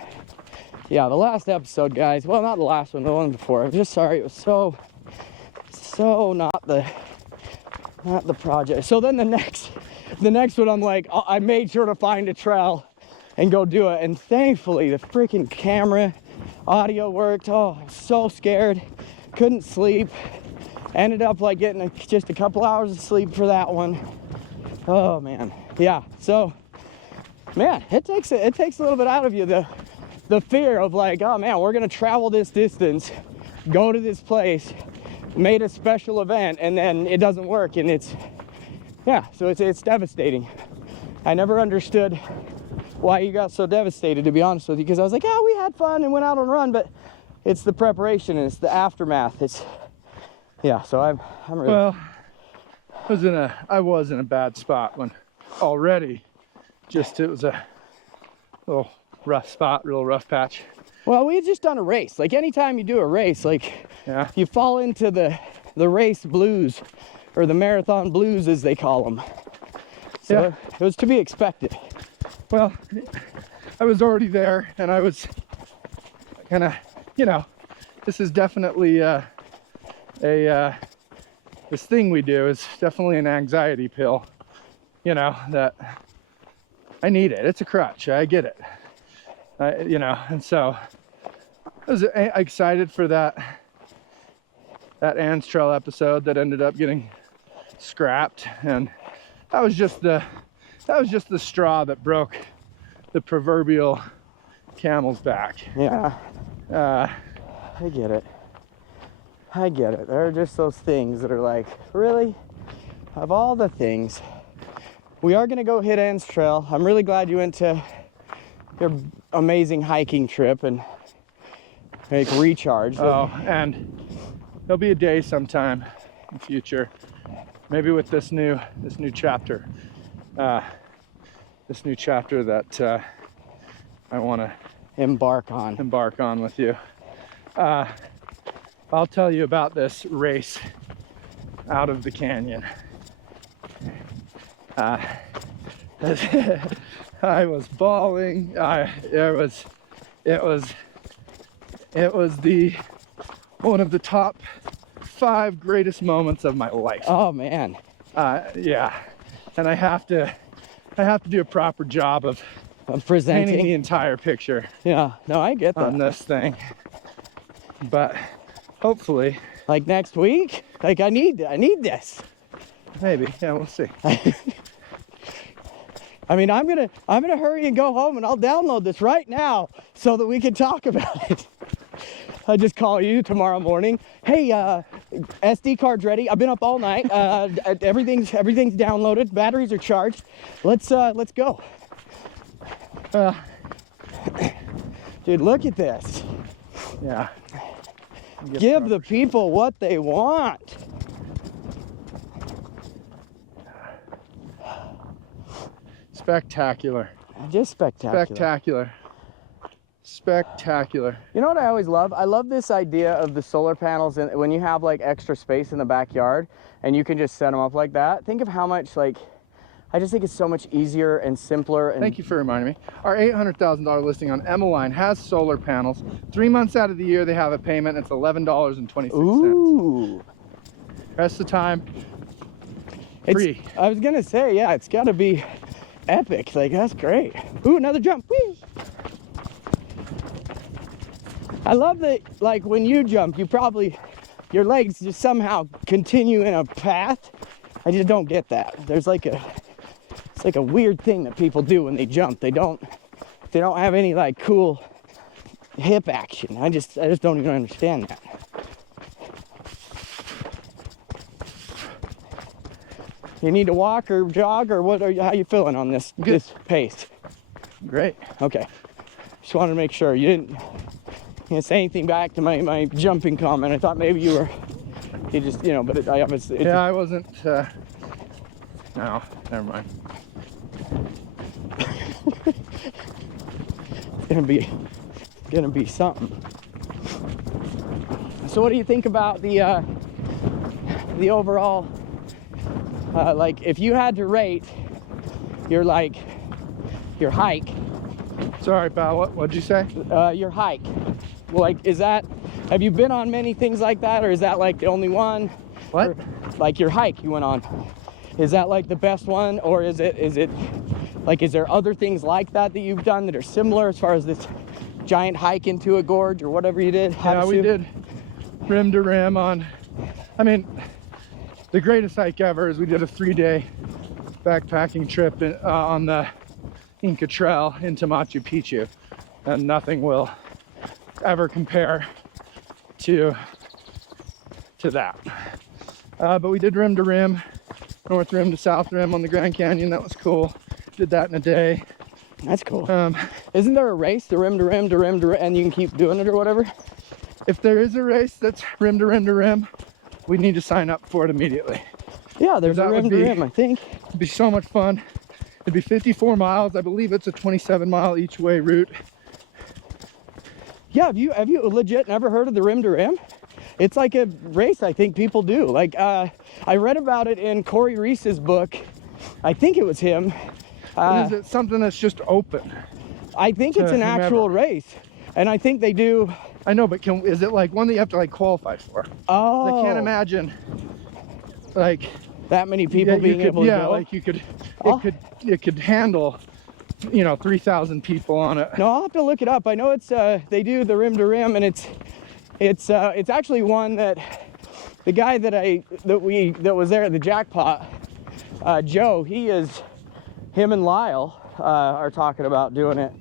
yeah, the last episode, guys, well, not the last one, the one before, I'm just sorry, it was so not the project. So then the next one, I'm like, I made sure to find a trail and go do it, and thankfully the freaking camera audio worked. Oh, I was so scared, couldn't sleep, ended up like getting just a couple hours of sleep for that one. Oh man, yeah. So man, it takes a little bit out of you, the fear of like, oh man, we're gonna travel this distance, go to this place, made a special event, and then it doesn't work, and it's devastating. I never understood why you got so devastated, to be honest with you, because I was like, oh, we had fun and went out on a run, but it's the preparation and it's the aftermath. So I'm really, Well, I was in a bad spot when already. Just it was a little rough spot, real rough patch. well, we had just done a race. Like anytime you do a race, like Yeah. you fall into the race blues, or the marathon blues as they call them. So Yeah. it was to be expected. Well, I was already there, and I was kind of, you know, this is definitely this thing we do is definitely an anxiety pill, you know, that I need it. It's a crutch. I get it. You know, and so I was excited for that Ann's Trail episode that ended up getting scrapped, and that was just the straw that broke the proverbial camel's back. Yeah, I get it. There are just those things that are like, really? Of all the things, we are gonna go hit Ann's Trail. I'm really glad you went to your amazing hiking trip and like recharge. Oh, and there'll be a day sometime in the future, maybe with this new chapter, that I want to embark on with you. I'll tell you about this race out of the canyon. I was bawling. It was one of the top 5 greatest moments of my life. Oh man. Yeah, and I have to do a proper job of I'm painting presenting. the entire picture Yeah, no, I get on that. this thing. But hopefully, Like next week, like I need this. maybe, yeah, we'll see. I mean, I'm gonna hurry and go home, and I'll download this right now so that we can talk about it. I just call you tomorrow morning. Hey, SD card's ready. I've been up all night. Everything's downloaded. Batteries are charged. Let's go. Dude, look at this. Yeah. Give the people what they want. Spectacular. Just spectacular. Spectacular. You know what I always love? I love this idea of the solar panels, and when you have like extra space in the backyard and you can just set them up like that. Think of how much, like, I just think it's so much easier and simpler. And Thank you for reminding me. Our $800,000 listing on Emmeline has solar panels. 3 months out of the year they have a payment. It's $11.26. Ooh. Rest of the time, It's- free. I was gonna say, yeah, it's gotta be epic. Like, that's great. Ooh, another jump. Whee! I love that, like, when you jump, your legs just somehow continue in a path. I just don't get that. It's like a weird thing that people do when they jump. They don't have any, like, cool hip action. I just don't even understand that. You need to walk or jog, or how you feeling on this pace? Great. Okay. Just wanted to make sure you didn't say anything back to my jumping comment. I thought maybe you just, but I obviously. Yeah, I wasn't. No, never mind. It's gonna be something. So, what do you think about the overall? Like, if you had to rate your hike. Sorry, pal. What'd you say? Your hike. Well, like, have you been on many things like that, or is that like the only one? What? Or, like, your hike you went on. Is that like the best one, or is it like, is there other things like that you've done that are similar as far as this giant hike into a gorge or whatever you did? Yeah, we did rim to rim on, I mean, the greatest hike ever is we did a 3-day backpacking trip on the Inca Trail into Machu Picchu, and nothing will ever compare to that. But we did rim to rim, north rim to south rim on the Grand Canyon. That was cool. Did that in a day. That's cool. Isn't there a race, the rim to rim to rim to rim, and you can keep doing it or whatever? If there is a race that's rim to rim to rim, we need to sign up for it immediately. Yeah, there's a rim to rim, I think. It'd be so much fun. It'd be 54 miles. I believe it's a 27-mile each way route. Yeah, have you legit never heard of the rim to rim? It's like a race I think people do. Like, I read about it in Corey Reese's book. I think it was him. Is it something that's just open? I think it's an actual race. And I think they do. I know, but is it like one that you have to like qualify for? Oh. I can't imagine like that many people being able to go. Yeah, like it could handle, 3,000 people on it. No, I'll have to look it up. I know it's they do the rim to rim, and it's actually one that the guy that was there at the jackpot, Joe, him and Lyle are talking about doing it,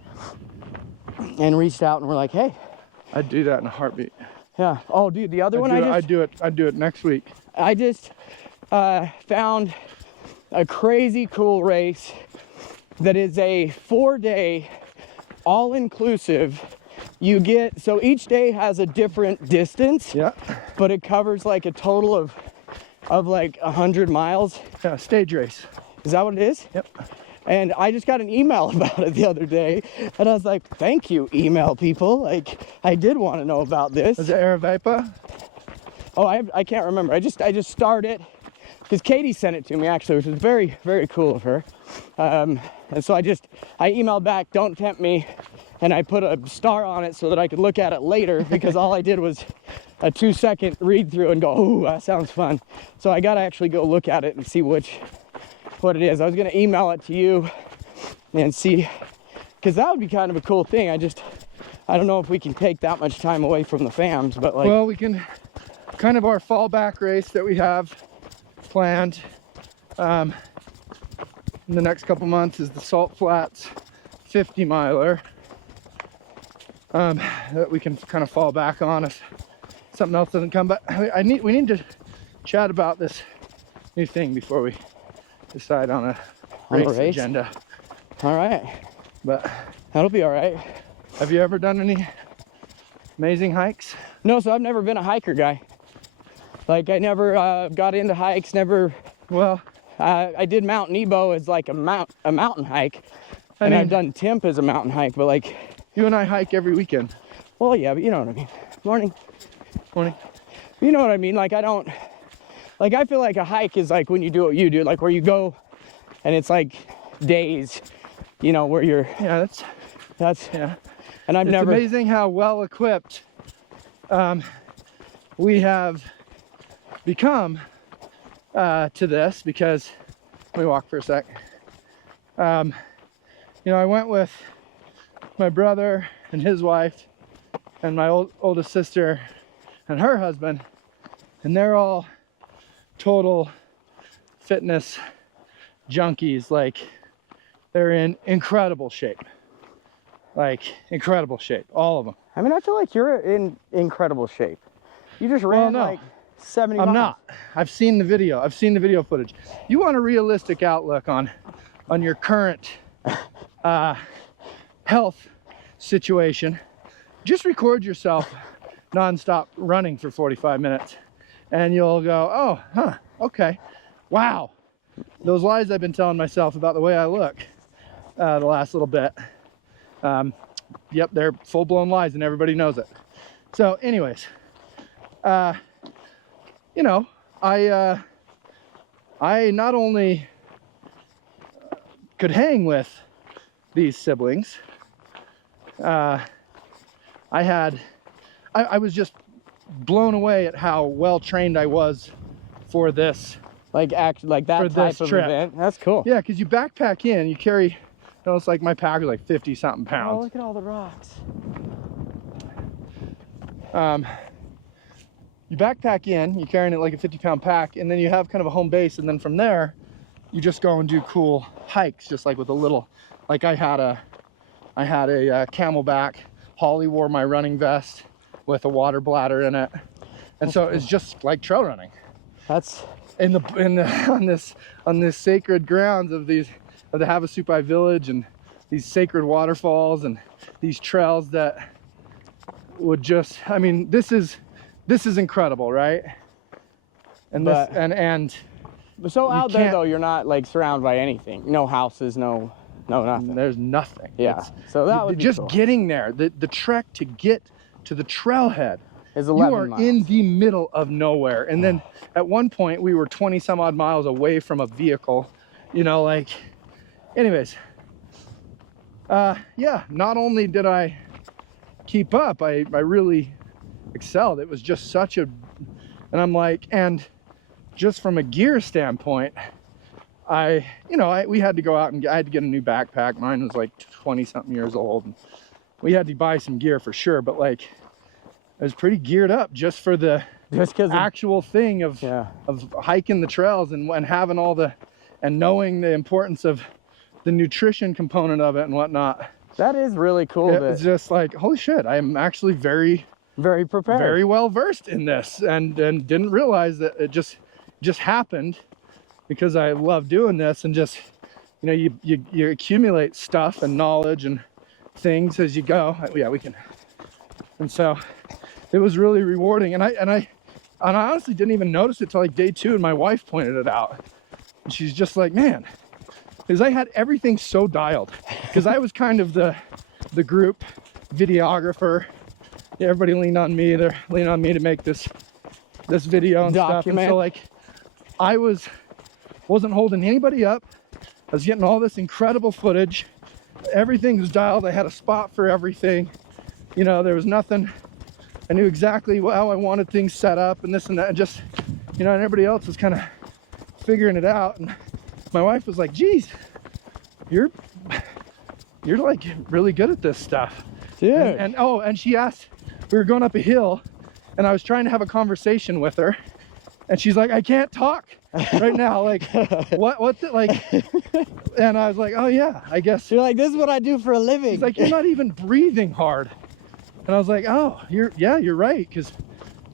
and reached out and we're like, hey, I'd do that in a heartbeat. Yeah. Oh, dude, the other one I'd do it next week. I just found a crazy cool race that is a 4-day all-inclusive. So each day has a different distance. Yeah. But it covers like a total of like 100 miles. Yeah, stage race. Is that what it is? Yep. And I just got an email about it the other day, and I was like, thank you, email people. Like, I did want to know about this. Is it Aravaipa? Oh, I can't remember. I just started, because Katie sent it to me, actually, which was very, very cool of her. And so I emailed back, don't tempt me, and I put a star on it so that I could look at it later, because all I did was a 2-second read through and go, ooh, that sounds fun. So I got to actually go look at it and see what it is. I was going to email it to you and see, because that would be kind of a cool thing. I don't know if we can take that much time away from the fams, but like, well, we can, kind of our fallback race that we have planned in the next couple months is the Salt Flats 50 miler that we can kind of fall back on if something else doesn't come. But we need to chat about this new thing before we decide on a race agenda. All right. But that'll be all right. Have you ever done any amazing hikes? No, so I've never been a hiker guy. Like, I never got into hikes, never. Well, I did Mount Nebo as like a mountain hike. And I've done Temp as a mountain hike, but like. You and I hike every weekend. Well, yeah, but you know what I mean. Morning. Morning. You know what I mean? Like, I feel like a hike is like when you do what you do, like where you go and it's like days, where you're. Yeah, that's. Yeah. And it's amazing how well equipped we have become to this, because let me walk for a sec. You know, I went with my brother and his wife and my oldest sister and her husband, and they're all total fitness junkies. Like, they're in incredible shape. Like, incredible shape, all of them. I mean, I feel like you're in incredible shape. You just ran no. like 70 miles. I'm not. I've seen the video. I've seen the video footage. You want a realistic outlook on your current health situation, just record yourself nonstop running for 45 minutes and you'll go, oh, huh, okay, wow. Those lies I've been telling myself about the way I look the last little bit, yep, they're full-blown lies and everybody knows it. So anyways, you know, I not only could hang with these siblings, I was just blown away at how well trained I was for this. Like that for type this of trip. event. That's cool. Yeah, because you backpack in, you carry, you know, it's like my pack was like 50 something Oh, pounds. look at all the rocks. You backpack in, you're carrying it like a 50-pound pack, and then you have kind of a home base, and then from there, you just go and do cool hikes, just like with a little, like I had a Camelback. Holly wore my running vest with a water bladder in it, and so it's just like trail running. That's on this sacred grounds of the Havasupai village, and these sacred waterfalls and these trails that would just, I mean, this is incredible, right? And But- and so out there can't- though, you're not like surrounded by anything. No houses, no nothing. there's nothing. Yeah. So that would be just cool. getting there. The trek to get to the trailhead. Is You 11 are miles. in the middle of nowhere. And then at one point we were 20 some odd miles away from a vehicle, you know, like, anyways. Yeah, not only did I keep up, I really excelled. It was just such a, and I'm like, and just from a gear standpoint, we had to go out and I had to get a new backpack. Mine was like 20 something years old. And we had to buy some gear for sure, but like, I was pretty geared up just for the actual thing of hiking the trails and having all the, and knowing the importance of the nutrition component of it and whatnot. That is really cool. It's just like, holy shit, I am actually very prepared. very well versed in this, and didn't realize that it just happened because I love doing this, and just, you know, you accumulate stuff and knowledge and things as you go. Yeah, we can. And so it was really rewarding, and I honestly didn't even notice it till like day 2, and my wife pointed it out, and she's just like, man, because I had everything so dialed, because I was kind of the group videographer. Yeah, everybody leaned on me. They're leaning on me to make this video and stuff. And so like, I wasn't holding anybody up. I was getting all this incredible footage. Everything was dialed. I had a spot for everything. You know, there was nothing. I knew exactly how I wanted things set up and this and that. And just, you know, and everybody else was kind of figuring it out. And my wife was like, geez, you're like really good at this stuff. Dude. And she asked, we were going up a hill and I was trying to have a conversation with her, and she's like, I can't talk right now. Like, like, and I was like, oh yeah, I guess. You're like, this is what I do for a living. She's like, you're not even breathing hard. And I was like, oh, you're right. Cause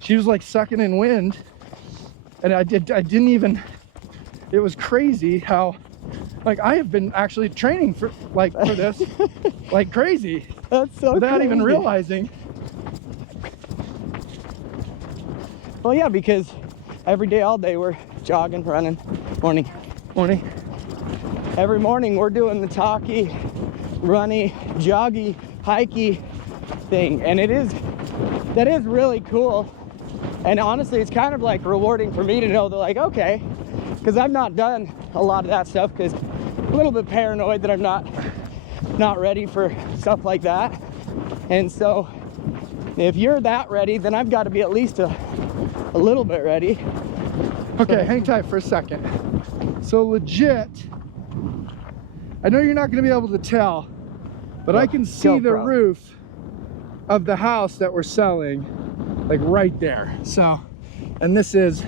she was like sucking in wind, and I didn't even, it was crazy how, like, I have been actually training for this, like crazy. That's so without crazy. even realizing. Well, yeah, because every day, all day, we're jogging, running, morning. Every morning, we're doing the talkie, runny, joggy, hikey thing, and that is really cool. And honestly, it's kind of like rewarding for me to know that, like, okay, because I've not done a lot of that stuff, because I'm a little bit paranoid that I'm not ready for stuff like that. And so if you're that ready, then I've got to be at least a little bit ready. Okay, hang tight for a second. So legit, I know you're not going to be able to tell, but I can see the roof of the house that we're selling, like right there. So, and this is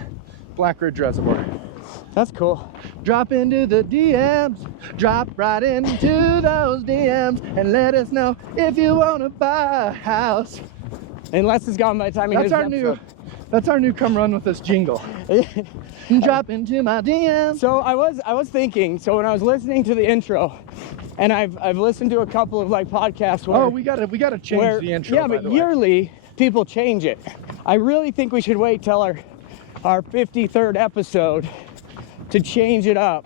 Black Ridge Reservoir. That's cool. Drop into the DMs, drop right into those DMs, and let us know if you want to buy a house. Unless it's gone by the time you hear this That's our new come run with us jingle. Drop into my DMs. So I was thinking, so when I was listening to the intro, and I've listened to a couple of like podcasts where we gotta change the intro. Yeah, but yearly people change it. I really think we should wait till our 53rd episode to change it up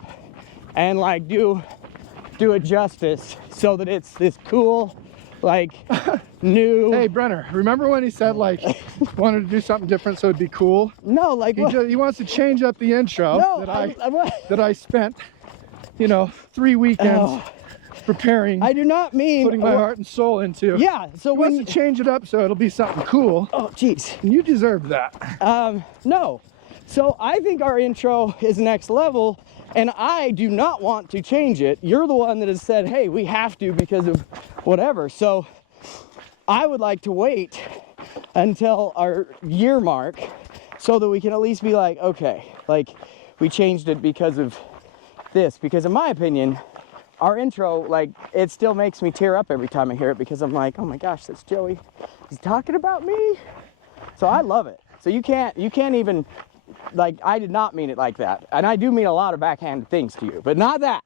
and like do it justice so that it's this cool, like new. Hey Brenner, remember when he said like wanted to do something different so it'd be cool? No, like he wants to change up the intro that I spent, 3 weekends preparing. I do not mean putting my heart and soul into. Yeah, so when you change it up so it'll be something cool. Oh, jeez. And you deserve that. No. So I think our intro is next level, and I do not want to change it. You're the one that has said, hey, we have to because of whatever. So I would like to wait until our year mark so that we can at least be like, okay, like we changed it because of this. Because in my opinion, our intro, like, it still makes me tear up every time I hear it because I'm like, oh my gosh, that's Joey. He's talking about me. So I love it. So you can't even, like, I did not mean it like that. And I do mean a lot of backhanded things to you, but not that.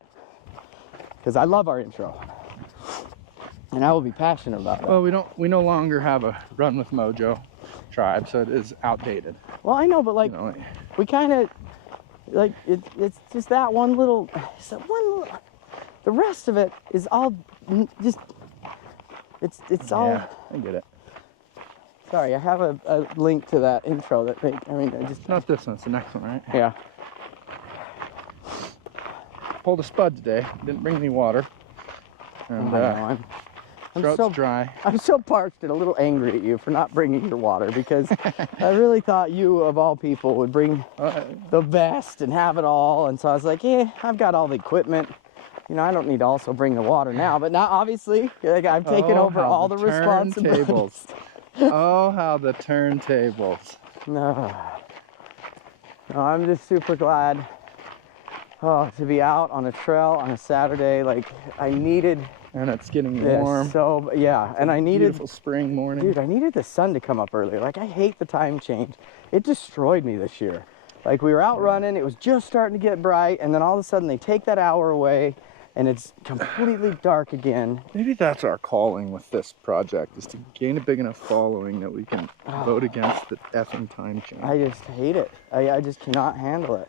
Because I love our intro. And I will be passionate about it. Well, we no longer have a Run with Mojo tribe, so it is outdated. Well, I know, but like, we kind of, like, it's just that one little, the rest of it is all just, it's all. Yeah, I get it. Sorry, I have a link to that intro that Not this one, it's the next one, right? Yeah. Pulled a spud today, didn't bring any water. And throat's so dry. I'm so parched and a little angry at you for not bringing your water because I really thought you, of all people, would bring the best and have it all. And so I was like, yeah, I've got all the equipment. I don't need to also bring the water now. But now, obviously, like, I've taken over all the responsibilities. Oh, how the turntables. No, I'm just super glad to be out on a trail on a Saturday. Like, I needed. And it's getting this, warm. So, yeah, and I needed. Beautiful spring morning. Dude, I needed the sun to come up earlier. Like, I hate the time change. It destroyed me this year. Like, we were out running, it was just starting to get bright, and then all of a sudden they take that hour away, and it's completely dark again. Maybe that's our calling with this project, is to gain a big enough following that we can vote against the effing time change. I just hate it. I just cannot handle it.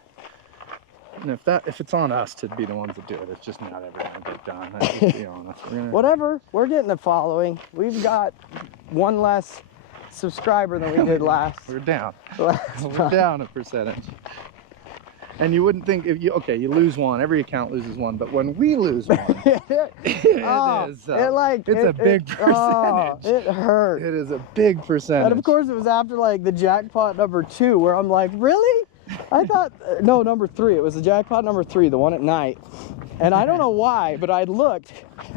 And if it's on us to be the ones that do it, it's just not ever going to get done. Let's just be honest. Whatever, we're getting a following. We've got one less subscriber than we did last. We're down. We're down a percentage. And you wouldn't think you lose one. Every account loses one, but when we lose one, it's a big percentage. It hurt. It is a big percentage. And of course, it was after like the jackpot number 2, where I'm like, really? I thought no, number 3. It was the jackpot number 3, the one at night. And I don't know why, but I looked,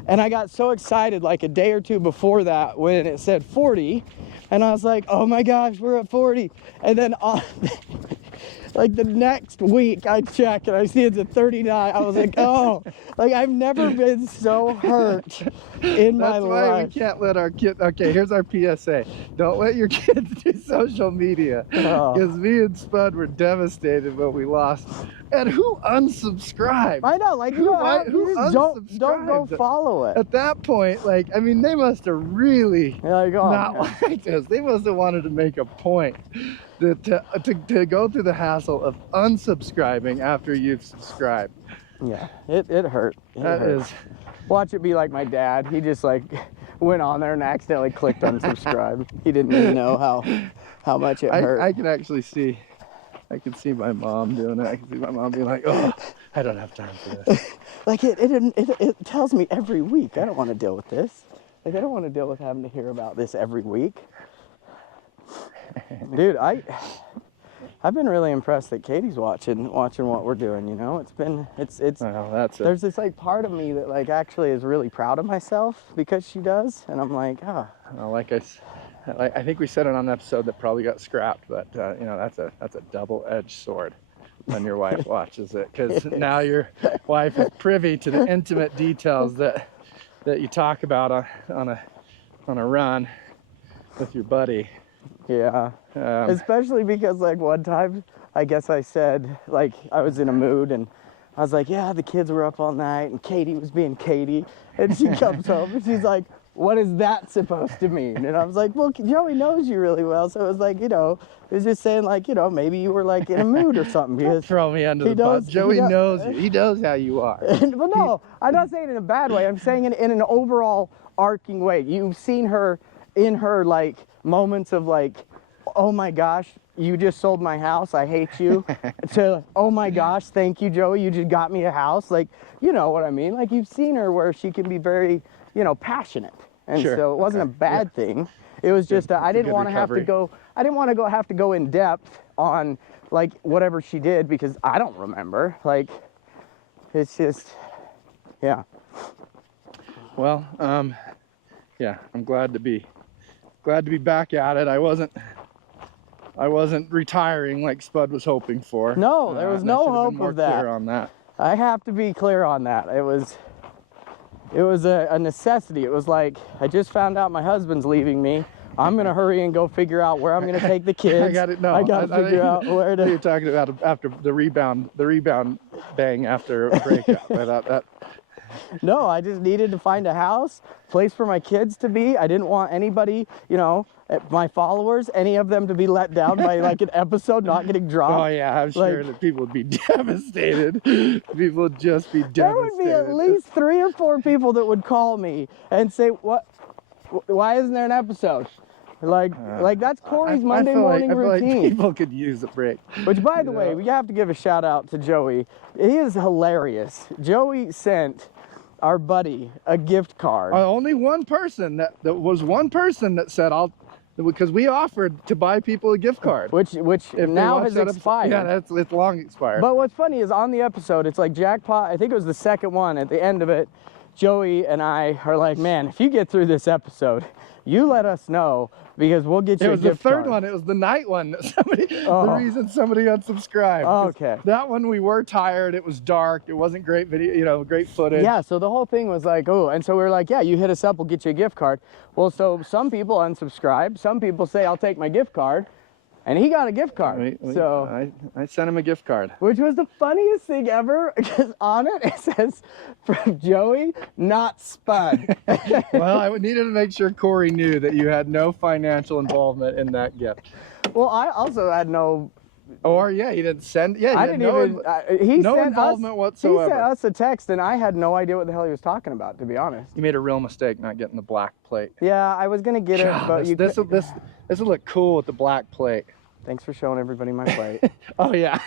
and I got so excited like a day or two before that when it said 40, and I was like, oh my gosh, we're at 40. And then like the next week I check and I see it's at 39. I was like, oh, like I've never been so hurt in my life. That's why we can't let our kids. Okay, here's our PSA. Don't let your kids do social media. Because me and Spud were devastated when we lost. And who unsubscribed? I know, like, don't go follow it. At that point, like, I mean, they must have really not liked us. They must have wanted to make a point to go through the hassle of unsubscribing after you've subscribed. Yeah, it hurt. That is. Watch it be like my dad. He just like went on there and accidentally clicked unsubscribe. He didn't even know how much it hurt. I can actually see. I can see my mom doing it. I can see my mom being like, oh, I don't have time for this. Like it tells me every week. I don't want to deal with this. Like, I don't want to deal with having to hear about this every week. Dude, I've been really impressed that Katie's watching what we're doing, you know? It's Well, that's it. there's this like part of me that like actually is really proud of myself because she does, and I'm like, oh. Well, I think we said it on an episode that probably got scrapped, but you know, that's a double-edged sword when your wife watches it, because now your wife is privy to the intimate details that you talk about on a run with your buddy. Yeah, especially because like one time, I guess I said, like, I was in a mood and I was like, yeah, the kids were up all night and Katie was being Katie, and she comes home and she's like, what is that supposed to mean? And I was like, well, Joey knows you really well, so it was like, you know, it was just saying like, you know, maybe you were like in a mood or something. Because throw me under the bus. Joey knows you. He knows how you are. Well, no, I'm not saying it in a bad way. I'm saying it in an overall arcing way. You've seen her in her like moments of like, oh my gosh, you just sold my house, I hate you, to, oh my gosh, thank you, Joey, you just got me a house. Like, you know what I mean? Like, you've seen her where she can be very, you know, passionate. And Sure. so it wasn't a bad thing. It was just, I didn't want to have to go, have to go in depth on like whatever she did because I don't remember. Like, it's just, yeah. Well, yeah, I'm glad to be back at it. I wasn't retiring like Spud was hoping for. No, there was no hope of that. Clear on that. I have to be clear on that. It was a necessity. It was like, I just found out my husband's leaving me. I'm gonna hurry and go figure out where I'm gonna take the kids. I got it. No, I gotta figure out where to. You're talking about after the rebound bang after a breakup. I thought that. No, I just needed to find a house, place for my kids to be. I didn't want anybody, you know, my followers, any of them to be let down by like an episode not getting dropped. Oh yeah, I'm sure that people would be devastated. People would just be devastated. There would be at least 3 or 4 people that would call me and say, "What? Why isn't there an episode?" Like that's Corey's Monday morning routine. Like people could use a break. Which, by the way, we have to give a shout out to Joey. He is hilarious. Joey sent our buddy a gift card. Only one person that was one person that said because we offered to buy people a gift card, which now has expired. Yeah, it's long expired. But what's funny is on the episode, it's like jackpot. I think it was the second one. At the end of it, Joey and I are like, man, if you get through this episode, you let us know because we'll get you a gift card. It was the third one. It was the night one. The reason somebody unsubscribed. Okay. That one we were tired. It was dark. It wasn't great video, you know, great footage. Yeah, so the whole thing was like, oh, and so we were like, yeah, you hit us up, we'll get you a gift card. Well, so some people unsubscribe. Some people say, I'll take my gift card. And he got a gift card. So I sent him a gift card. Which was the funniest thing ever, because on it says, from Joey, not Spud. Well, I needed to make sure Corey knew that you had no financial involvement in that gift. Well, I also had no... Or, yeah, he didn't send... Yeah, I didn't even... no involvement whatsoever. He sent us a text, and I had no idea what the hell he was talking about, to be honest. You made a real mistake not getting the black plate. Yeah, I was going to get it, but you... This will look cool with the black plate. Thanks for showing everybody my plate. Oh, yeah.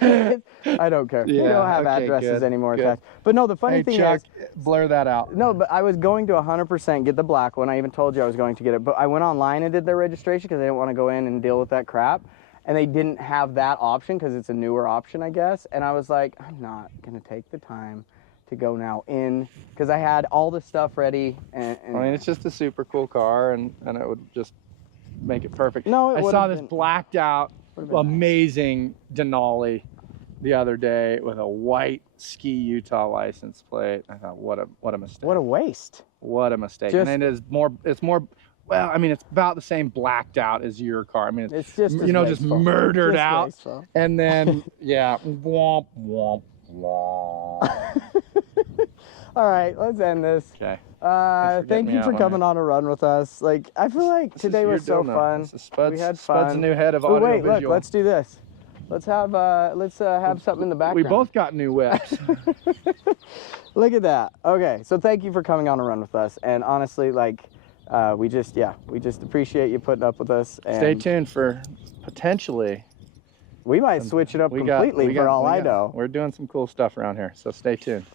I don't care. Yeah, we don't have addresses anymore. Good. But no, the funny thing Chuck, is... blur that out. No, but I was going to 100% get the black one. I even told you I was going to get it. But I went online and did their registration because I didn't want to go in and deal with that crap. And they didn't have that option because it's a newer option, I guess. And I was like, I'm not going to take the time to go now in because I had all the stuff ready. And I mean, it's just a super cool car and it would just make it perfect. No, I saw this blacked out, amazing Denali the other day with a white Ski Utah license plate. I thought, what a mistake. What a waste. What a mistake. And it's more, well, I mean, it's about the same blacked out as your car. I mean, it's just, you know, just murdered just out. Wasteful. And then, yeah, womp, womp, womp. All right, let's end this. Okay. Thank you for coming on a run with us. Like, I feel like today was so fun. We had fun. Spud's a new head of audio wait, visual. Look, let's do this. Let's have something in the background. We both got new whips. Look at that. Okay, so thank you for coming on a run with us. And honestly, like, we just appreciate you putting up with us. And stay tuned for potentially. We might switch it up completely for all I know. We're doing some cool stuff around here, so stay tuned.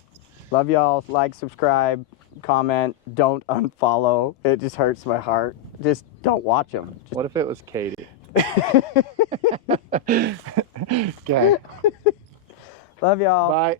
Love y'all. Like, subscribe, comment. Don't unfollow. It just hurts my heart. Just don't watch them. What if it was Katie? Okay. Love y'all. Bye.